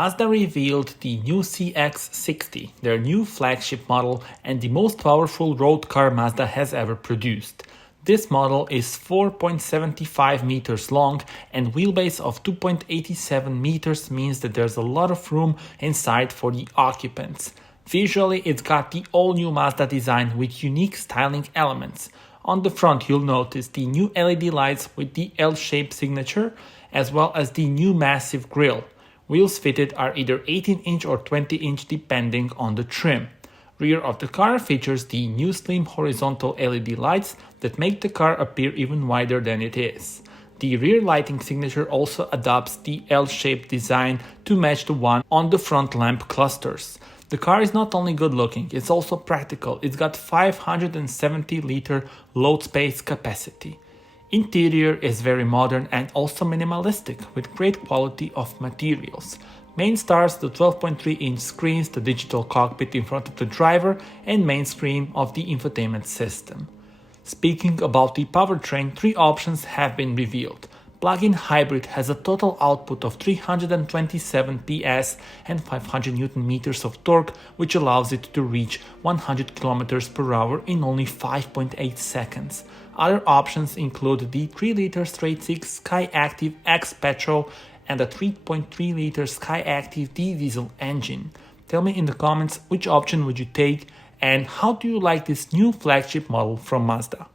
Mazda revealed the new CX-60, their new flagship model and the most powerful road car Mazda has ever produced. This model is 4.75 meters long and wheelbase of 2.87 meters means that there's a lot of room inside for the occupants. Visually, it's got the all-new Mazda design with unique styling elements. On the front, you'll notice the new LED lights with the L-shaped signature, as well as the new massive grille. Wheels fitted are either 18-inch or 20-inch depending on the trim. Rear of the car features the new slim horizontal LED lights that make the car appear even wider than it is. The rear lighting signature also adopts the L-shaped design to match the one on the front lamp clusters. The car is not only good looking, it's also practical. It's got 570-liter load space capacity. Interior is very modern and also minimalistic with great quality of materials. Main stars the 12.3-inch screens, the digital cockpit in front of the driver and main screen of the infotainment system. Speaking about the powertrain, 3 options have been revealed. Plug-in hybrid has a total output of 327 PS and 500 Nm of torque, which allows it to reach 100 km per hour in only 5.8 seconds. Other options include the 3-liter straight-six Skyactiv X petrol and a 3.3-liter Skyactiv D diesel engine. Tell me in the comments which option would you take and how do you like this new flagship model from Mazda.